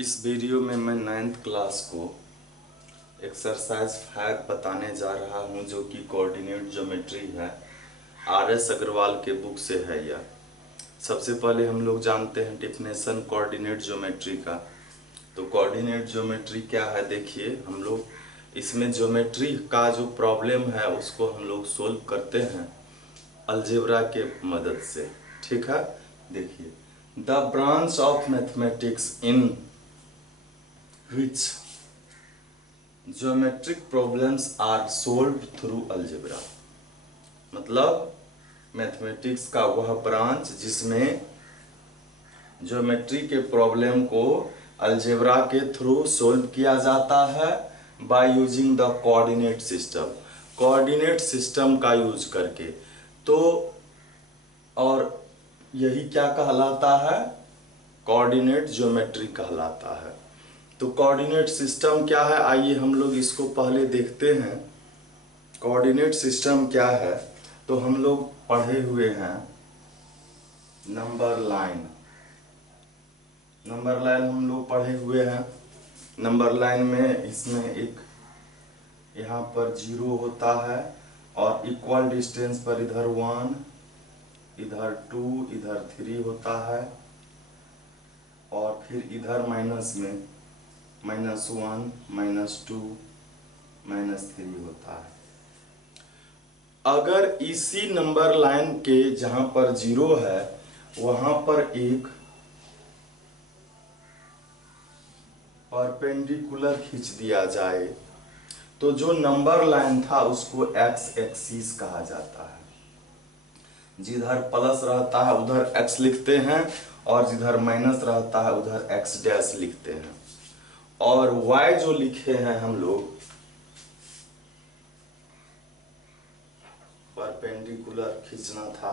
इस वीडियो में मैं 9th क्लास को एक्सरसाइज 5 बताने जा रहा हूं, जो कि कोऑर्डिनेट ज्योमेट्री है। RS अग्रवाल के बुक से है यह। सबसे पहले हम लोग जानते हैं डिफिनेशन कोऑर्डिनेट ज्योमेट्री का। तो कोऑर्डिनेट ज्योमेट्री क्या है, देखिए हम लोग इसमें ज्योमेट्री का जो प्रॉब्लम है उसको हम लोग सोल्व करते हैं अलजेब्रा के मदद से। ठीक है, देखिए the branch of mathematics in which geometric problems are solved through algebra। मतलब मैथमेटिक्स का वह ब्रांच जिसमें ज्योमेट्री के प्रॉब्लम को अलजेब्रा के थ्रू सोल्व किया जाता है by using the coordinate system. Coordinate system का यूज करके। तो और यही क्या कहलाता है, कोऑर्डिनेट ज्योमेट्री कहलाता है। तो कोऑर्डिनेट सिस्टम क्या है, आइए हम लोग इसको पहले देखते हैं। कोऑर्डिनेट सिस्टम क्या है, तो हम लोग पढ़े हुए हैं नंबर लाइन। नंबर लाइन हम लोग पढ़े हुए हैं। नंबर लाइन में इसमें एक यहाँ पर 0 होता है और इक्वल डिस्टेंस पर इधर 1, इधर 2, इधर 3 होता है और फिर इधर माइनस में -1, -2, -3 होता है। अगर इसी नंबर लाइन के जहां पर 0 है वहां पर एक परपेंडिकुलर खींच दिया जाए तो जो नंबर लाइन था उसको एक्स एक्सिस कहा जाता है। जिधर प्लस रहता है उधर एक्स लिखते हैं और जिधर माइनस रहता है उधर एक्स डैश लिखते हैं। और वाई जो लिखे हैं हम लोग परपेंडिकुलर खींचना था,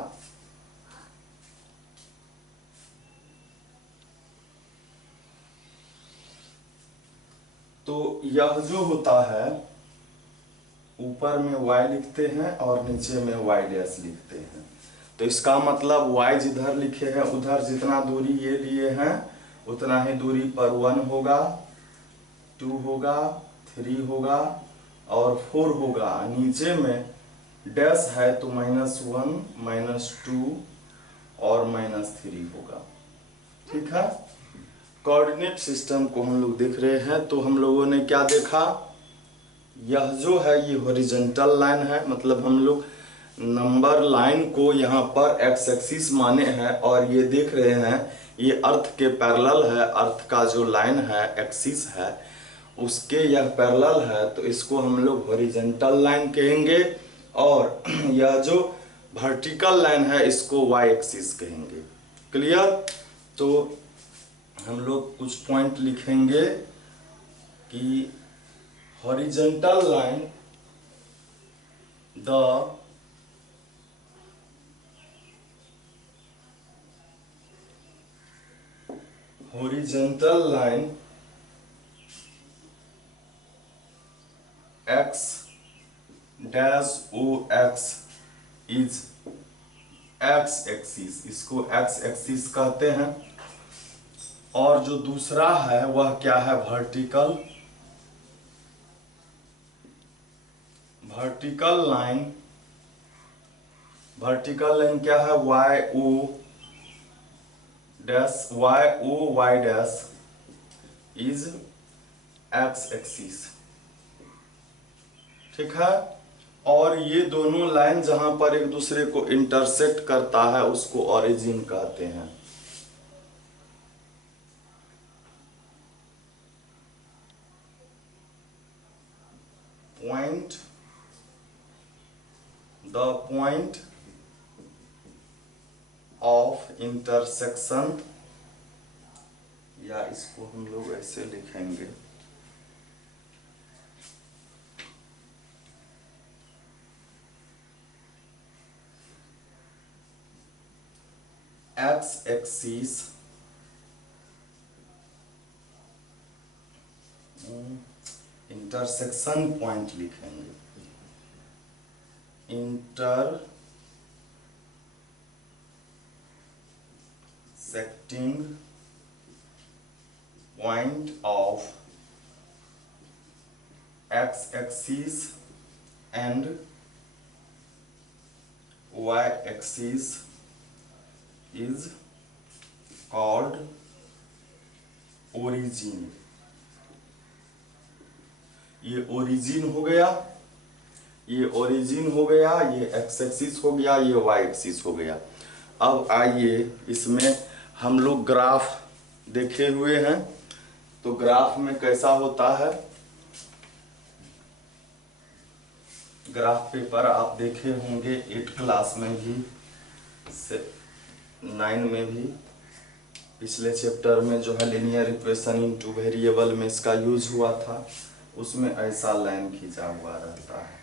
तो यह जो होता है ऊपर में y लिखते हैं और नीचे में y डैश लिखते हैं। तो इसका मतलब y जिधर लिखे हैं उधर जितना दूरी ये लिए हैं उतना ही दूरी पर 1 होगा, 2 होगा, 3 होगा और 4 होगा। नीचे में डैश है तो -1, -2 और -3 होगा। ठीक है, कोऑर्डिनेट सिस्टम को हम लोग देख रहे हैं। तो हम लोगों ने क्या देखा, यह जो है ये हॉरिजॉन्टल लाइन है, मतलब हम लोग नंबर लाइन को यहाँ पर एक्स एक्सिस माने हैं और ये देख रहे हैं ये अर्थ के पैरेलल है। अर्थ का जो लाइन है एक्सिस है उसके यह पैरेलल है, तो इसको हम लोग हॉरिजॉन्टल लाइन कहेंगे। और यह जो वर्टिकल लाइन है इसको वाई एक्सिस कहेंगे। क्लियर। तो हम लोग कुछ पॉइंट लिखेंगे कि horizontal line, the horizontal line x dash o x is x axis, इसको x एक्सिस कहते हैं। और जो दूसरा है वह क्या है, वर्टिकल लाइन। वर्टिकल लाइन क्या है, y o dash, y dash is x axis. ठीक है, और ये दोनों लाइन जहां पर एक दूसरे को इंटरसेक्ट करता है उसको ओरिजिन कहते हैं। Point, the point of intersection, या इसको हम लोग ऐसे लिखेंगे एक्स एक्सिस इंटरसेक्शन पॉइंट लिखेंगे, intersecting point of x-axis and y-axis is called origin। ये ओरिजिन हो गया, ये ओरिजिन हो गया, ये एक्स एक्सिस हो गया, ये वाई एक्सिस हो गया। अब आइए इसमें हम लोग ग्राफ देखे हुए हैं, तो ग्राफ में कैसा होता है, ग्राफ पेपर आप देखे होंगे 8 क्लास में भी, 9 में भी, पिछले चैप्टर में जो है लीनियर इक्वेशन इनटू वेरिएबल में इसका यूज हुआ था, उसमें ऐसा लाइन खींचा हुआ रहता है।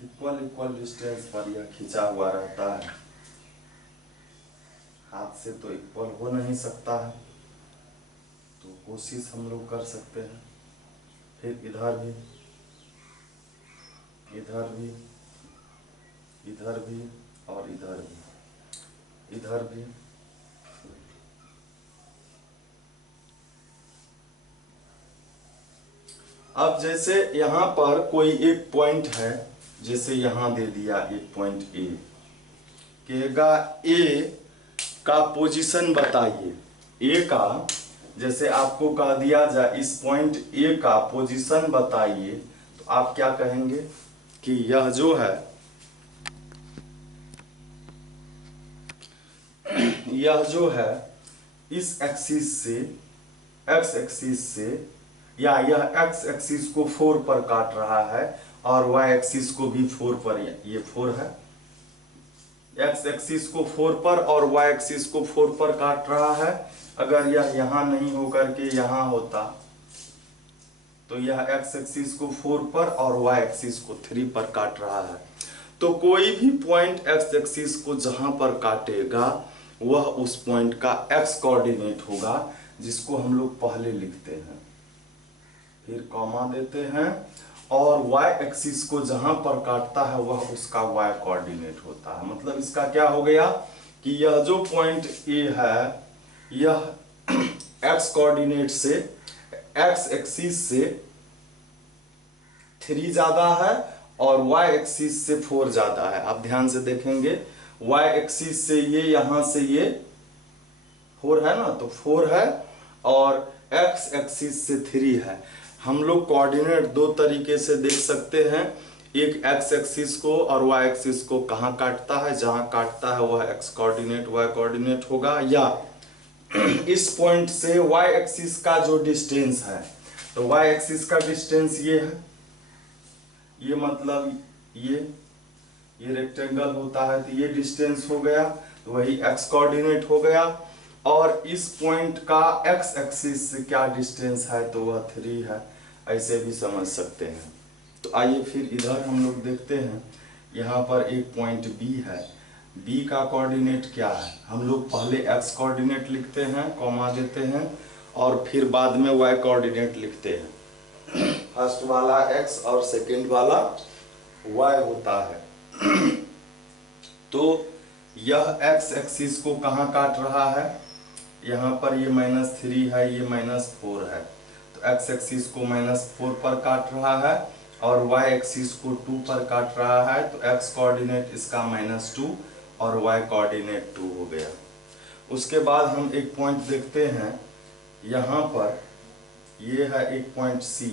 इक्वल इक्वल डिस्टेंस पर यह खींचा हुआ रहता है, हाथ से तो इक्वल हो नहीं सकता है, तो कोशिश हम लोग कर सकते हैं। फिर इधर भी, इधर भी, इधर भी और इधर भी, इधर भी। अब जैसे यहाँ पर कोई एक पॉइंट है, जैसे यहाँ दे दिया एक पॉइंट ए, कहेगा ए का पोजीशन बताइए। ए का जैसे आपको कह दिया जाए इस पॉइंट ए का पोजीशन बताइए, तो आप क्या कहेंगे कि यह जो है, यह जो है इस एक्सिस से, एक्स एक्सिस से, या यह एक्स एक्सिस को 4 पर काट रहा है और वाई एक्सिस को भी 4 पर, ये 4 है, एक्स एक्सिस को 4 पर और वाई एक्सिस को 4 पर काट रहा है। अगर यह यहां नहीं होकर के यहां होता तो यह एक्स एक्सिस को 4 पर और वाई एक्सिस को 3 पर काट रहा है। तो कोई भी पॉइंट एक्स एक्सिस को जहां पर काटेगा वह उस पॉइंट का एक्स कोऑर्डिनेट होगा, जिसको हम लोग पहले लिखते हैं, फिर कॉमा देते हैं, और y एक्सिस को जहां पर काटता है वह उसका y कोऑर्डिनेट होता है। मतलब इसका क्या हो गया कि यह जो पॉइंट A है यह x कोऑर्डिनेट से, x एक्सिस से 3 ज्यादा है और y एक्सिस से 4 ज्यादा है। आप ध्यान से देखेंगे, y एक्सिस से ये, यहां से ये 4 है ना, तो 4 है, और x एक्सिस से 3 है। हम लोग कोऑर्डिनेट 2 तरीके से देख सकते हैं, एक x एक्सिस को और y एक्सिस को कहाँ काटता है, जहां काटता है वह x कोऑर्डिनेट y कोऑर्डिनेट होगा, या इस पॉइंट से y एक्सिस का जो डिस्टेंस है, तो y एक्सिस का डिस्टेंस ये है, ये मतलब ये रेक्टेंगल होता है, तो ये डिस्टेंस हो गया, तो वही x कोऑर्डिनेट हो गया, और इस पॉइंट का x एक्सिस से क्या डिस्टेंस है, तो वह 3 है। ऐसे भी समझ सकते हैं। तो आइए फिर इधर हम लोग देखते हैं, यहाँ पर एक पॉइंट B है, B का कोऑर्डिनेट क्या है, हम लोग पहले x कोऑर्डिनेट लिखते हैं, कॉमा देते हैं, और फिर बाद में y कोऑर्डिनेट लिखते हैं। फर्स्ट वाला x और सेकंड वाला y होता है। तो यह x एक्सिस को कहाँ काट रहा है, यहाँ पर ये -3 है, ये -4 है, तो x एक्सिस को -4 पर काट रहा है और y एक्सिस को 2 पर काट रहा है, तो x कोऑर्डिनेट इसका -2 और y कोऑर्डिनेट 2 हो गया। उसके बाद हम एक पॉइंट देखते हैं, यहाँ पर ये है एक पॉइंट C,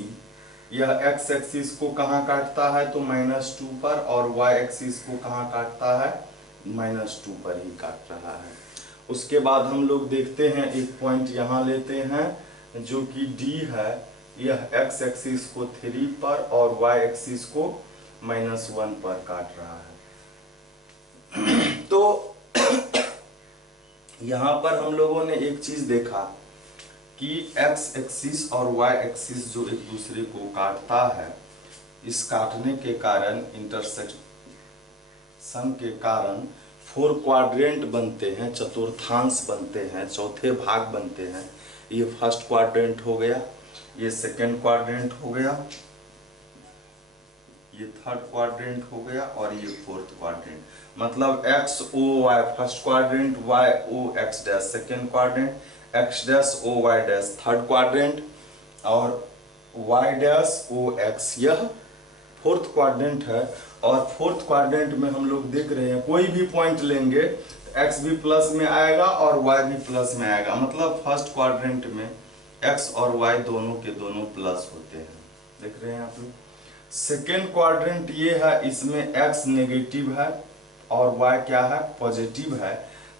यह x एक्सिस को कहाँ काटता है, तो -2 पर, और y एक्सिस को कहाँ काटता है, -2 पर ही काट रहा है। उसके बाद हम लोग देखते हैं एक पॉइंट यहाँ लेते हैं जो कि D है, यह x एक्सिस को 3 पर और y एक्सिस को -1 पर काट रहा है। तो यहाँ पर हम लोगों ने एक चीज देखा कि x एक्सिस और y एक्सिस जो एक दूसरे को काटता है, इस काटने के कारण इंटरसेक्ट सम के कारण 4 क्वाड्रेंट बनते हैं, चतुर्थांश बनते हैं, चौथे भाग बनते हैं। ये फर्स्ट क्वाड्रेंट हो गया, ये सेकेंड क्वाड्रेंट हो गया, ये थर्ड क्वाड्रेंट हो गया और ये फोर्थ क्वाड्रेंट। मतलब X O Y first quadrant, Y O X dash second quadrant, X dash O Y dash third quadrant और वाई डैश ओ एक्स यह फोर्थ क्वाड्रेंट है। और फोर्थ क्वाड्रेंट में हम लोग देख रहे हैं कोई भी पॉइंट लेंगे एक्स भी प्लस में आएगा और वाई भी प्लस में आएगा। मतलब फर्स्ट क्वाड्रेंट में एक्स और वाई दोनों के दोनों प्लस होते हैं, देख रहे हैं आप लोग। सेकेंड क्वाड्रेंट ये है, इसमें एक्स नेगेटिव है और वाई क्या है, पॉजिटिव है।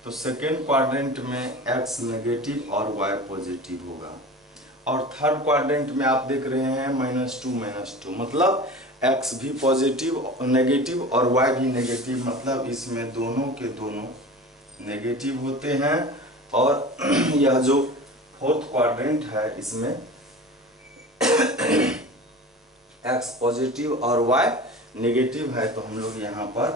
तो सेकेंड क्वाड्रेंट में एक्स नेगेटिव और वाई पॉजिटिव होगा। और थर्ड क्वाड्रेंट में आप देख रहे हैं -2 मतलब एक्स भी पॉजिटिव नेगेटिव और वाई भी नेगेटिव, मतलब इसमें दोनों के दोनों नेगेटिव होते हैं। और यह जो फोर्थ क्वाड्रेंट है इसमें एक्स पॉजिटिव और वाई नेगेटिव है, तो हम लोग यहाँ पर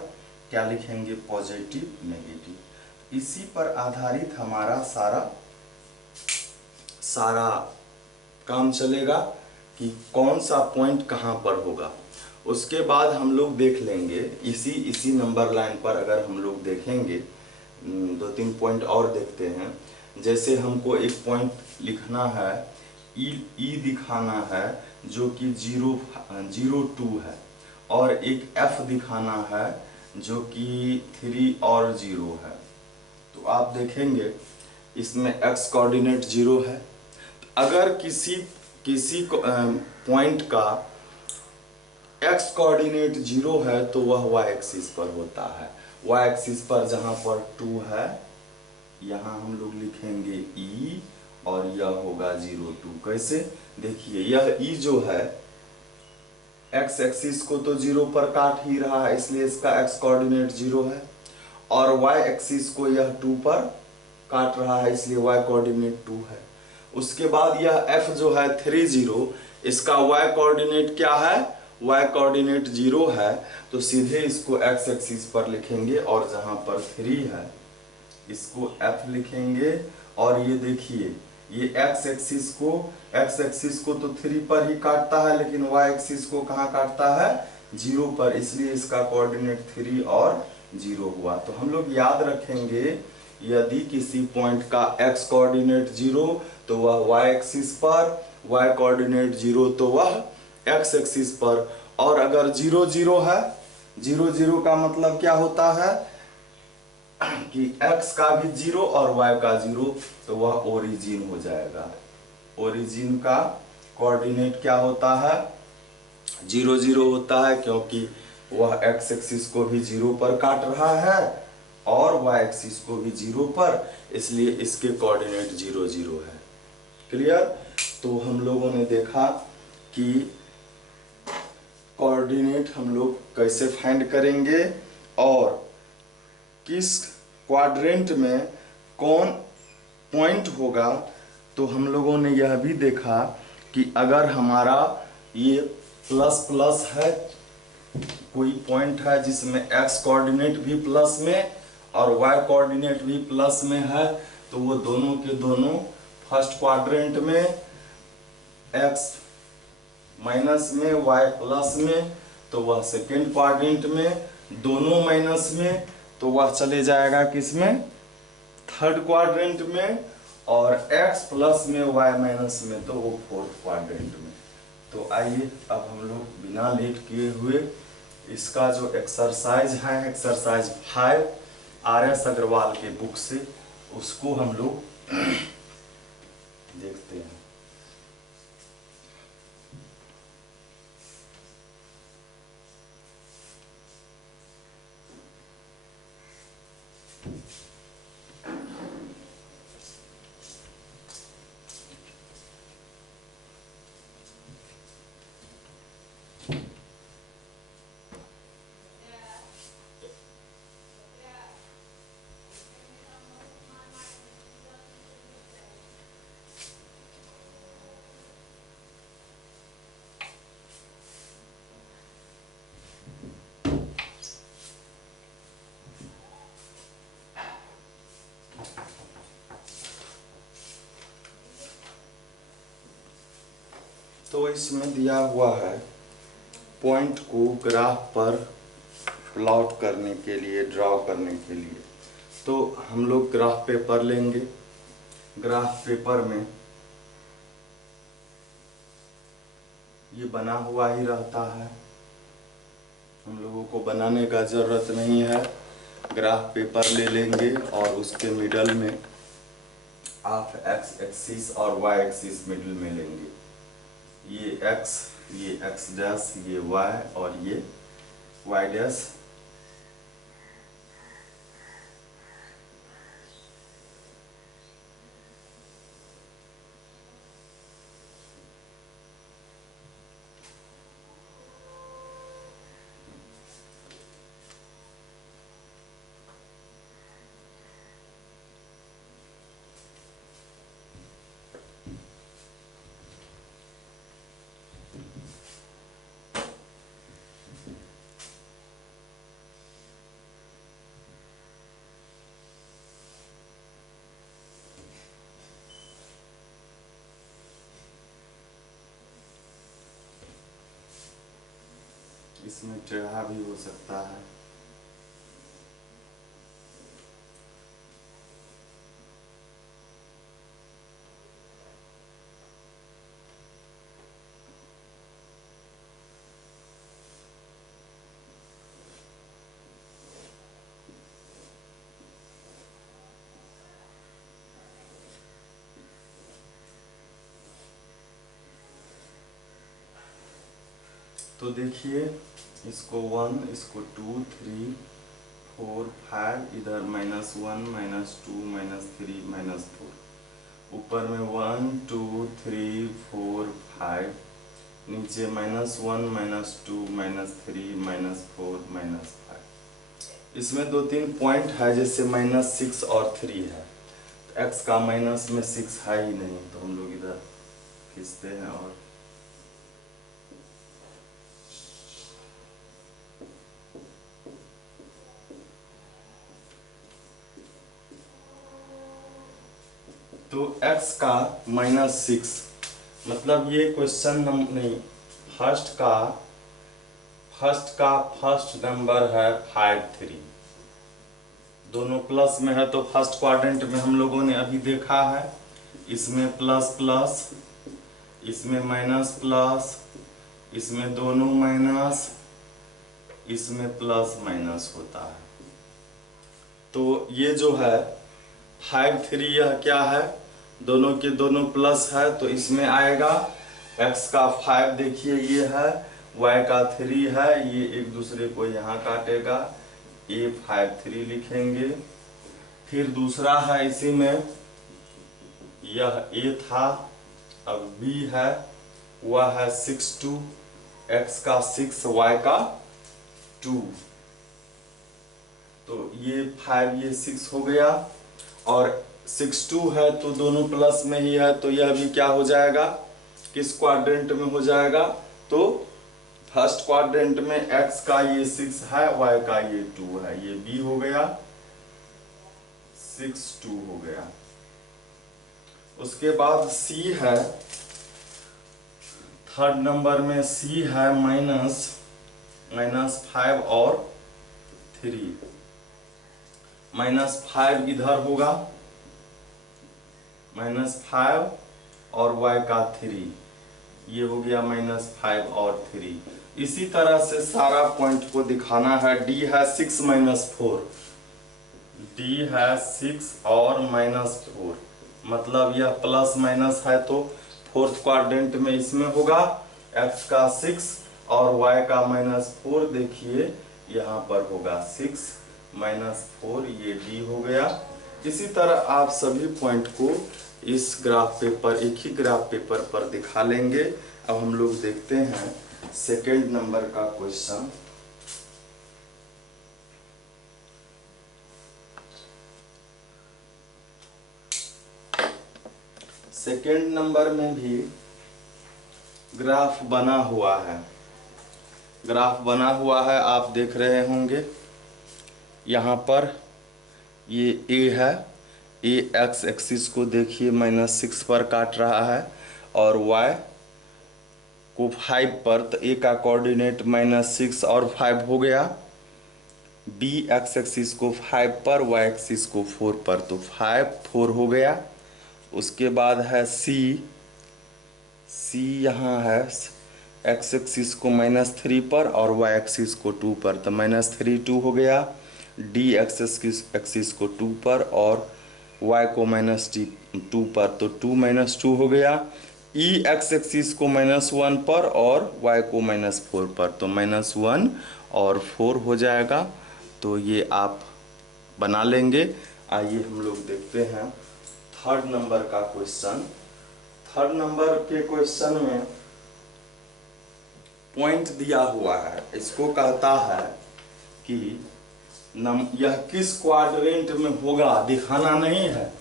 क्या लिखेंगे, पॉजिटिव नेगेटिव। इसी पर आधारित हमारा सारा काम चलेगा कि कौन सा पॉइंट कहाँ पर होगा। उसके बाद हम लोग देख लेंगे इसी नंबर लाइन पर अगर हम लोग देखेंगे 2-3 पॉइंट और देखते हैं। जैसे हमको एक पॉइंट लिखना है, ई दिखाना है जो कि 0.02 है, और एक एफ दिखाना है जो कि 3 और 0 है। तो आप देखेंगे इसमें एक्स कोऑर्डिनेट 0 है। अगर किसी पॉइंट का एक्स कोऑर्डिनेट 0 है तो वह वाई एक्सिस पर होता है। वाई एक्सिस पर जहाँ पर 2 है यहाँ हम लोग लिखेंगे ई और यह होगा 0.2। कैसे, देखिए यह ई जो है एक्स एक्सिस को तो 0 पर काट ही रहा है, इसलिए इसका एक्स कोऑर्डिनेट 0 है। और वाई एक्सिस को यह 2 पर काट रहा है, इसलिए वाई कोऑर्डिनेट 2 है। उसके बाद यह एफ जो है 30, इसका वाई कोऑर्डिनेट क्या है, वाई कोऑर्डिनेट 0 है। तो सीधे इसको एक्स एक्सिस पर लिखेंगे और जहां पर 3 है इसको एफ लिखेंगे। और ये देखिए ये एक्स एक्सिस को तो 3 पर ही काटता है, लेकिन वाई एक्सिस को कहाँ काटता है, 0 पर, इसलिए इसका कोऑर्डिनेट 3 और 0 हुआ। तो हम लोग याद रखेंगे यदि किसी पॉइंट का x कोऑर्डिनेट 0 तो वह y एक्सिस पर, y कोऑर्डिनेट 0 तो वह x एक्सिस पर। और अगर 0 0 है, 0 0 का मतलब क्या होता है कि x का भी 0 और y का 0, तो वह ओरिजिन हो जाएगा। ओरिजिन का कोऑर्डिनेट क्या होता है, 0 0 होता है, क्योंकि वह x एक्सिस को भी 0 पर काट रहा है और y एक्सिस को भी 0 पर, इसलिए इसके कोऑर्डिनेट 0 0 है। क्लियर। तो हम लोगों ने देखा कि कोऑर्डिनेट हम लोग कैसे फाइंड करेंगे और किस क्वाड्रेंट में कौन पॉइंट होगा। तो हम लोगों ने यह भी देखा कि अगर हमारा ये प्लस प्लस है, कोई पॉइंट है जिसमें x कोऑर्डिनेट भी प्लस में और y कोऑर्डिनेट भी प्लस में है, तो वो दोनों के दोनों फर्स्ट क्वाड्रेंट में, x माइनस में y प्लस में, तो वह सेकेंड क्वाड्रेंट में दोनों माइनस में, तो वह चले जाएगा किसमें, थर्ड क्वाड्रेंट में, और x प्लस में y माइनस में, तो वो फोर्थ क्वाड्रेंट में। तो आइए अब हम लोग बिना लेट किए हुए इसका जो एक्सरसाइज है, एक्सरसाइज 5 RS अग्रवाल के बुक से, उसको हम लोग देखते हैं। तो इसमें दिया हुआ है पॉइंट को ग्राफ पर प्लॉट करने के लिए, ड्रॉ करने के लिए। तो हम लोग ग्राफ पेपर लेंगे। ग्राफ पेपर में ये बना हुआ ही रहता है, हम लोगों को बनाने का ज़रूरत नहीं है। ग्राफ पेपर ले लेंगे और उसके मिडल में आप एक्स एक्सिस और वाई एक्सिस मिडल में लेंगे। ये एक्स डैश, ये वाई और ये वाई डैश। इसमें टेढ़ा भी हो सकता है। तो देखिए, इसको 1, इसको 2, 3, 4, 5, इधर -1, -2, -3, -4, ऊपर में 1, 2, 3, 4, 5, नीचे -1, -2, -3, -4, -5। इसमें 2-3 पॉइंट है, जैसे -6 और 3 है। एक्स का माइनस में 6 है ही नहीं, तो हम लोग इधर खींचते हैं और तो x का -6, मतलब ये क्वेश्चन नहीं, फर्स्ट नंबर है 5, 3। दोनों प्लस में है, तो फर्स्ट क्वाड्रेंट में हम लोगों ने अभी देखा है, इसमें प्लस प्लस, इसमें माइनस प्लस, इसमें दोनों माइनस, इसमें प्लस माइनस होता है। तो ये जो है 5, 3, यह क्या है, दोनों के दोनों प्लस है, तो इसमें आएगा। x का 5 देखिए ये है, y का 3 है, ये एक दूसरे को यहाँ काटेगा, A5, 3 लिखेंगे। फिर दूसरा है, इसी में यह A था, अब B है, वह है 6, 2, x का 6, y का 2, तो ये 5, ये 6 हो गया, और 6, 2 है तो दोनों प्लस में ही है, तो यह भी क्या हो जाएगा, किस क्वाड्रेंट में हो जाएगा, तो फर्स्ट क्वाड्रेंट में x का ये 6 है, y का ये 2 है, ये b हो गया, 6, 2 हो गया। उसके बाद c है, थर्ड नंबर में c है -5 और 3, -5 इधर होगा, -5 और y का 3, ये हो गया -5 और 3। इसी तरह से सारा पॉइंट को दिखाना है। d है 6 -4, d है 6 और -4, मतलब यह प्लस माइनस है, तो फोर्थ क्वाड्रेंट में इसमें होगा, x का 6 और y का -4, देखिए यहाँ पर होगा 6 -4, ये d हो गया। इसी तरह आप सभी पॉइंट को इस ग्राफ पेपर, एक ही ग्राफ पेपर पर दिखा लेंगे। अब हम लोग देखते हैं सेकेंड नंबर का क्वेश्चन। सेकेंड नंबर में भी ग्राफ बना हुआ है, ग्राफ बना हुआ है, आप देख रहे होंगे। यहाँ पर ये a है, a x एक्सिस को देखिए -6 पर काट रहा है, और y को 5 पर, तो ए का कोऑर्डिनेट -6 और 5 हो गया। बी एक्स एक्सिस को 5 पर, वाई एक्सिस को 4 पर, तो 5 4 हो गया। उसके बाद है सी, सी यहाँ है एक्स एक्सिस को -3 पर और वाई एक्सिस को 2 पर, तो -3 2 हो गया। डी एक्स एक्सिस को 2 पर और y को -2 पर, तो 2 -2 हो गया। ई एक्स एक्सिस को -1 पर और y को -4 पर, तो -1 और 4 हो जाएगा। तो ये आप बना लेंगे। आइए हम लोग देखते हैं थर्ड नंबर का क्वेश्चन। थर्ड नंबर के क्वेश्चन में पॉइंट दिया हुआ है। इसको कहता है कि यह किस क्वाड्रेंट में होगा, दिखाना नहीं है,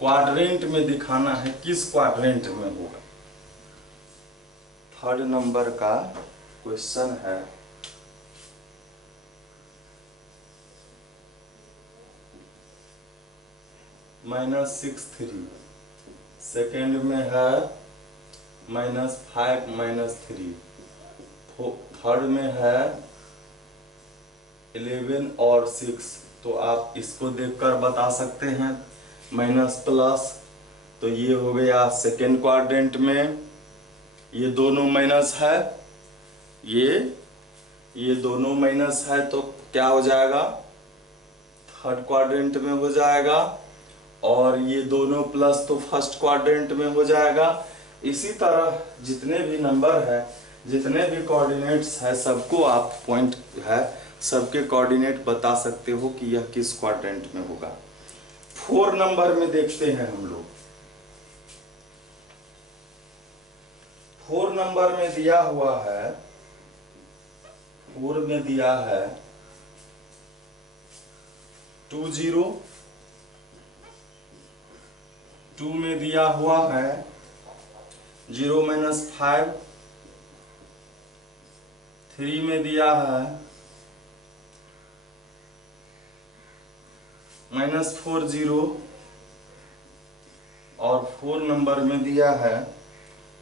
क्वाड्रेंट में दिखाना है किस क्वाड्रेंट में होगा। थर्ड नंबर का क्वेश्चन है। -6 3, सेकेंड में है -5 -3, थर्ड में है 11 और 6। तो आप इसको देखकर बता सकते हैं माइनस प्लस, तो ये हो गया सेकेंड क्वाड्रेंट में, ये दोनों माइनस है, ये दोनों माइनस है, तो क्या हो जाएगा, थर्ड क्वाड्रेंट में हो जाएगा। और ये दोनों प्लस तो फर्स्ट क्वाड्रेंट में हो जाएगा। इसी तरह जितने भी नंबर है, जितने भी कोऑर्डिनेट्स है, सबको आप पॉइंट है, सबके कोऑर्डिनेट बता सकते हो कि यह किस क्वाड्रेंट में होगा। 4 नंबर में देखते हैं हम लोग। 4 नंबर में दिया हुआ है, 4 में दिया है 2 0, 2 में दिया हुआ है 0 -5, 3 में दिया है -4 0 और 4 नंबर में दिया है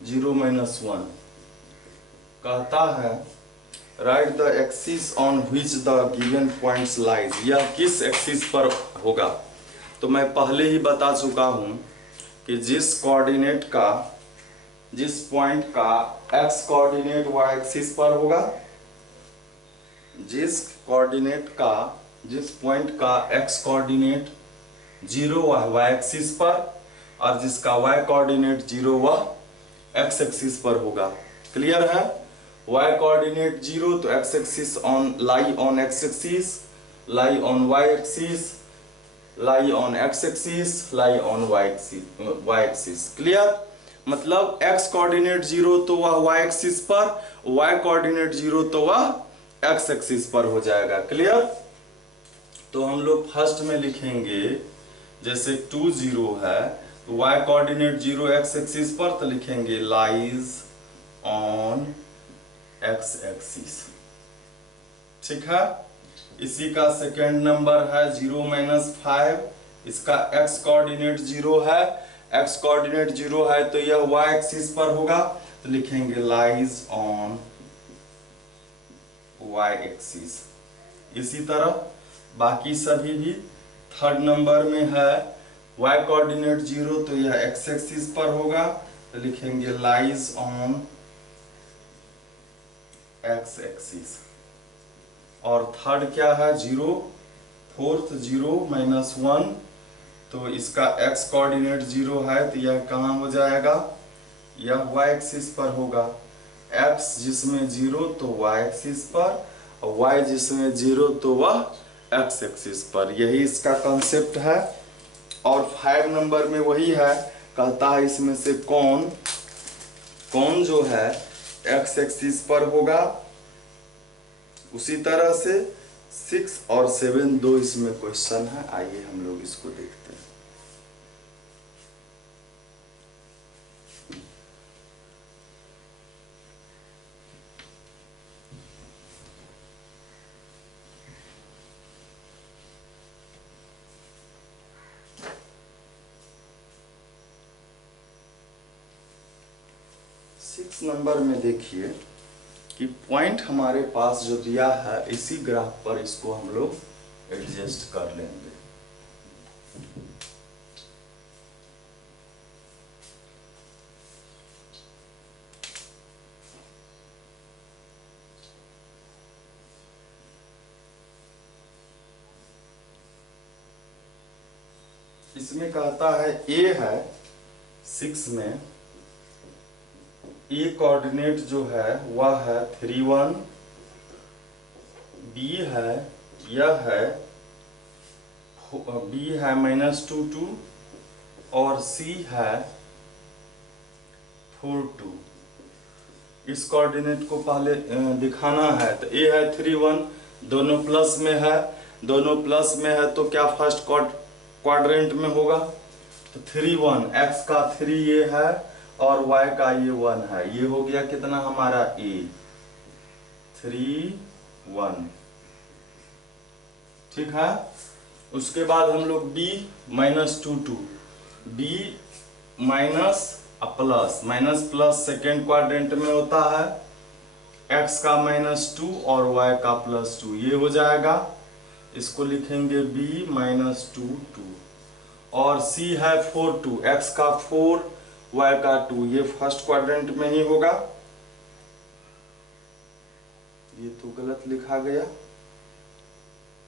0 -1। कहता है right the axis on which the given points lies. यह किस एक्सिस पर होगा। तो मैं पहले ही बता चुका हूं कि जिस कोऑर्डिनेट का, जिस पॉइंट का एक्स कोऑर्डिनेट वाई एक्सिस पर होगा, जिस कोऑर्डिनेट का, जिस पॉइंट का एक्स कोऑर्डिनेट 0 वह वाई एक्सिस पर और जिसका वाई कोऑर्डिनेट 0 वह एक्स एक्सिस पर होगा। क्लियर है। y कोऑर्डिनेट 0 तो x axis on lie on x axis, lie on y axis, lie on x axis, lie on y axis. Clear. मतलब x कोऑर्डिनेट 0 तो वह y एक्सिस पर, y coordinate 0 तो वह x एक्सिस पर हो जाएगा। क्लियर। तो हम लोग फर्स्ट में लिखेंगे, जैसे 2 0 है तो y कोऑर्डिनेट 0 x एक्सिस पर, तो लिखेंगे लाइज ऑन एक्स एक्सिस। ठीक है। इसी का सेकेंड नंबर है 0 -5, इसका x कोऑर्डिनेट 0 है, x कोऑर्डिनेट 0 है तो यह y एक्सिस पर होगा, तो लिखेंगे लाइज ऑन y एक्सिस। इसी तरह बाकी सभी भी। थर्ड नंबर में है y कोऑर्डिनेट 0 तो यह x एक्सिस पर होगा, तो लिखेंगे लाइज ऑन एक्स एक्सिस। और थर्ड क्या है 0, फोर्थ 0 -1, तो इसका x कोऑर्डिनेट 0 है तो यह कहाँ हो जाएगा, यह y एक्सिस पर होगा। x जिसमें 0 तो y एक्सिस पर, और y जिसमें 0 तो वह x एक्सिस पर। यही इसका कंसेप्ट है। और 5 नंबर में वही है, कहता है इसमें से कौन जो है x एक्सिस पर होगा। उसी तरह से 6 और 7 दो इसमें क्वेश्चन है। आइए हम लोग इसको देखते हैं। 6 नंबर में देखिए कि पॉइंट हमारे पास जो दिया है इसी ग्राफ पर इसको हम लोग एडजस्ट कर लेंगे। इसमें कहता है ए है 6 में, ए कोऑर्डिनेट जो है वह है 3 1, बी है यह है बी है -2 2 और सी है 4 2। इस कोऑर्डिनेट को पहले दिखाना है। तो ए है 3 1, दोनों प्लस में है, दोनों प्लस में है तो क्या फर्स्ट क्वाड्रेंट में होगा। तो 3 1, x का 3 ये है और y का ये 1 है, ये हो गया कितना हमारा a 3 1, ठीक है। उसके बाद हम लोग b -2 2, b minus plus, minus plus second quadrant में होता है, x का -2 और y का +2, ये हो जाएगा। इसको लिखेंगे b -2 2 और c है 4 2, x का 4 y का 2, ये फर्स्ट क्वाड्रेंट में ही होगा। ये तो गलत लिखा गया।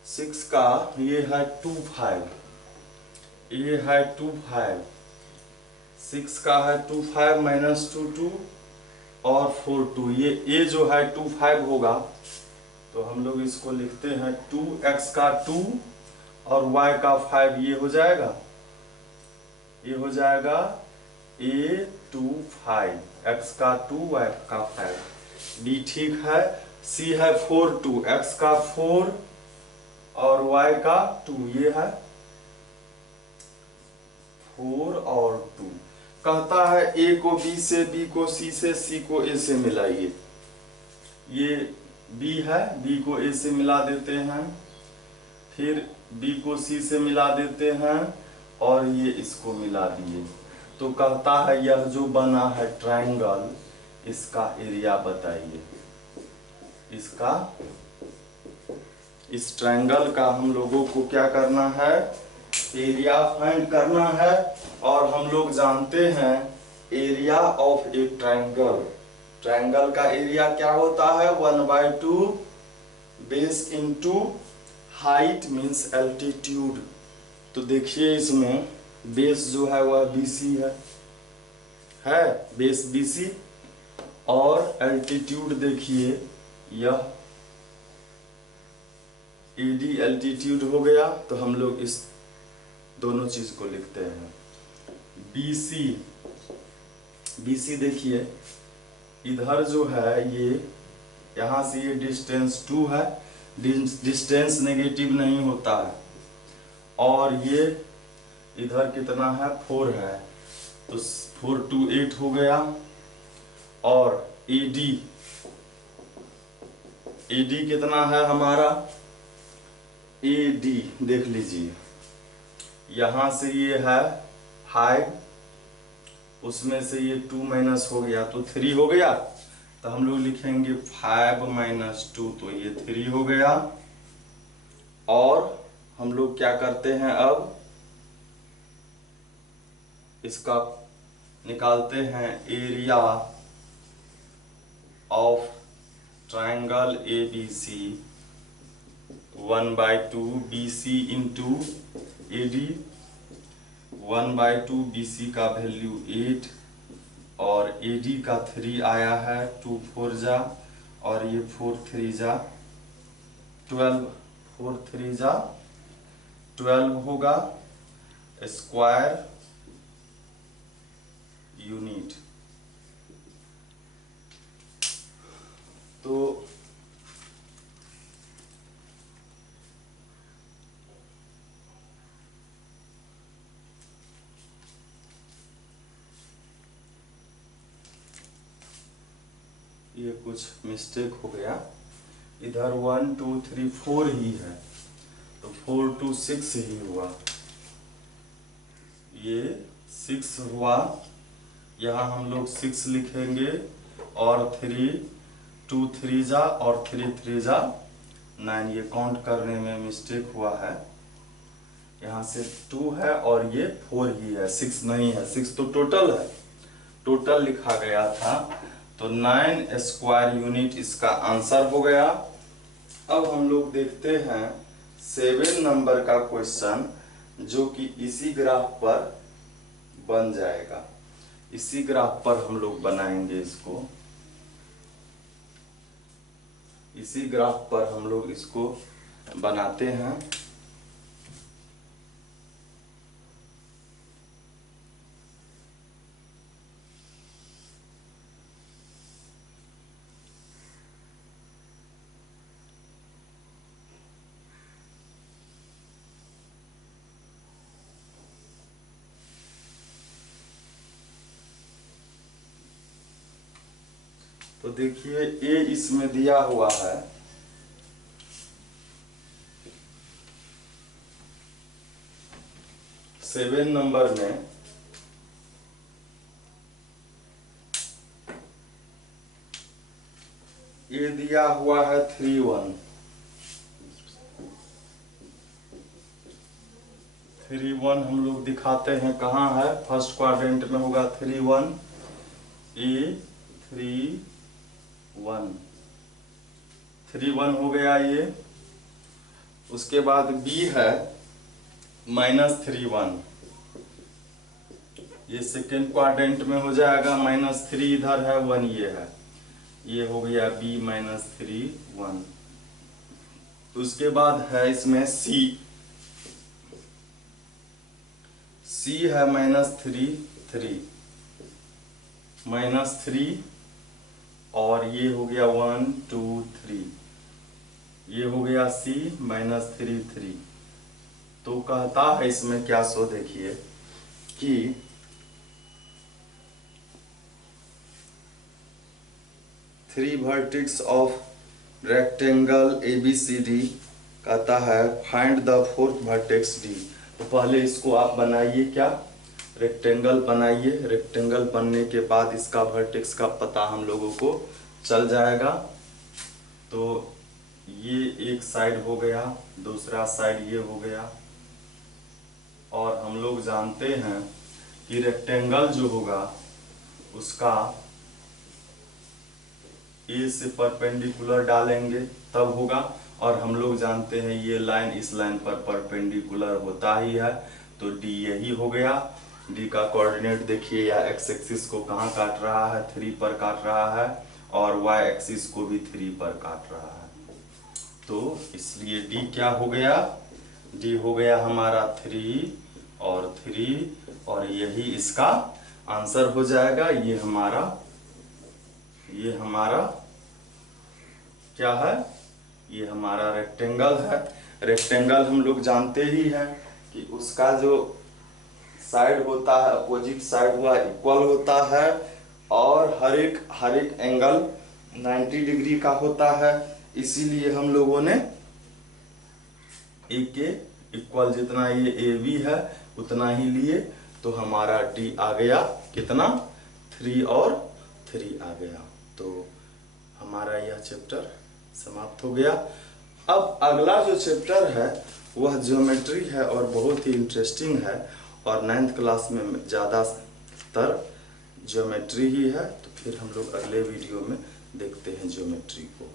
6 का ये है 2 5, ये है 2 5, 6 का है 2 5 -2 2 और 4 2, ये a जो है 2 5 होगा तो हम लोग इसको लिखते हैं 2x का 2 और y का 5, ये हो जाएगा, ये हो जाएगा a 2 5, x का 2 y का 5, d ठीक है। c है 4 2, x का 4 और y का 2, ये है 4 और 2। कहता है a को b से, b को c से, c को a से मिलाइए। ये b है, b को a से मिला देते हैं, फिर b को c से मिला देते हैं और ये इसको मिला दिए। तो कहता है यह जो बना है ट्रायंगल, इसका एरिया बताइए। इसका, इस ट्रायंगल का हम लोगों को क्या करना है, एरिया फाइंड करना है। और हम लोग जानते हैं area of A triangle, triangle का एरिया क्या होता है 1/2 base into height means altitude. तो देखिए इसमें बेस जो है वह BC है बेस BC, और एल्टीट्यूड देखिए यह AD एल्टीट्यूड हो गया। तो हम लोग इस दोनों चीज को लिखते हैं BC देखिए इधर जो है ये, यहाँ से ये डिस्टेंस 2 है, डिस्टेंस नेगेटिव नहीं होता है, और ये इधर कितना है 4 है, तो 4 2 8 हो गया। और AD कितना है हमारा, AD देख लीजिए, यहाँ से ये है 5, उसमें से ये 2 माइनस हो गया तो 3 हो गया। तो हम लोग लिखेंगे 5 - 2, तो ये 3 हो गया। और हम लोग क्या करते हैं, अब इसका निकालते हैं area of triangle ABC 1/2 BC into AD। 1/2 BC का वैल्यू 8 और AD का 3 आया है, 2 4 जा और ये 4 3 जा 12, 4 3 जा 12 होगा स्क्वायर यूनिट। तो ये कुछ मिस्टेक हो गया, इधर 1 2 3 4 ही है, तो 4 2 6 ही हुआ, ये 6 हुआ। यहाँ हम लोग 6 लिखेंगे और 3 2 3 जा और 3 3 जा 9। ये काउंट करने में मिस्टेक हुआ है, यहाँ से 2 है और ये 4 ही है, 6 नहीं है। 6 तो टोटल है, टोटल लिखा गया था। तो 9 स्क्वायर यूनिट इसका आंसर हो गया। अब हम लोग देखते हैं 7 नंबर का क्वेश्चन, जो कि इसी ग्राफ पर बन जाएगा। इसी ग्राफ पर हम लोग बनाएंगे इसको, इसी ग्राफ पर हम लोग इसको बनाते हैं। तो देखिए ए इसमें दिया हुआ है, सेवन नंबर में ए दिया हुआ है 3 1। 3 1 हम लोग दिखाते हैं कहाँ है, फर्स्ट क्वाड्रेंट में होगा 3 1, ए 3 1, 3 1 हो गया ये। उसके बाद बी है -3 1, ये सेकेंड क्वाड्रेंट में हो जाएगा। -3 इधर है, 1 ये है, ये हो गया बी -3 1। उसके बाद है इसमें सी, सी है -3 3, -3 और ये हो गया 1 2 3, ये हो गया सी -3 3। तो कहता है इसमें क्या, सो देखिए कि three vertex of rectangle ABCD, कहता है find the fourth vertex D। तो पहले इसको आप बनाइए, क्या रेक्टेंगल बनाइए। रेक्टेंगल बनने के बाद इसका वर्टेक्स का पता हम लोगों को चल जाएगा। तो ये एक साइड हो गया, दूसरा साइड ये हो गया। और हम लोग जानते हैं कि रेक्टेंगल जो होगा उसका ए से परपेंडिकुलर डालेंगे तब होगा। और हम लोग जानते हैं ये लाइन इस लाइन पर परपेंडिकुलर होता ही है, तो डी यही हो गया। डी का कोऑर्डिनेट देखिए, या एक्स एक्सिस को कहाँ काट रहा है, 3 पर काट रहा है, और वाई एक्सिस को भी 3 पर काट रहा है। तो इसलिए डी क्या हो गया, डी हो गया हमारा 3 और 3, और यही इसका आंसर हो जाएगा। ये हमारा क्या है, ये हमारा रेक्टेंगल है। रेक्टेंगल हम लोग जानते ही हैं कि उसका जो साइड होता है, अपोजिट साइड हुआ इक्वल होता है, और हर एक एंगल 90 डिग्री का होता है। इसीलिए हम लोगों ने ए के इक्वल जितना ये ए बी है उतना ही लिए, तो हमारा डी आ गया कितना, 3 और 3 आ गया। तो हमारा यह चैप्टर समाप्त हो गया। अब अगला जो चैप्टर है वह ज्योमेट्री है और बहुत ही इंटरेस्टिंग है, और 9th क्लास में ज़्यादातर ज्योमेट्री ही है। तो फिर हम लोग अगले वीडियो में देखते हैं ज्योमेट्री को।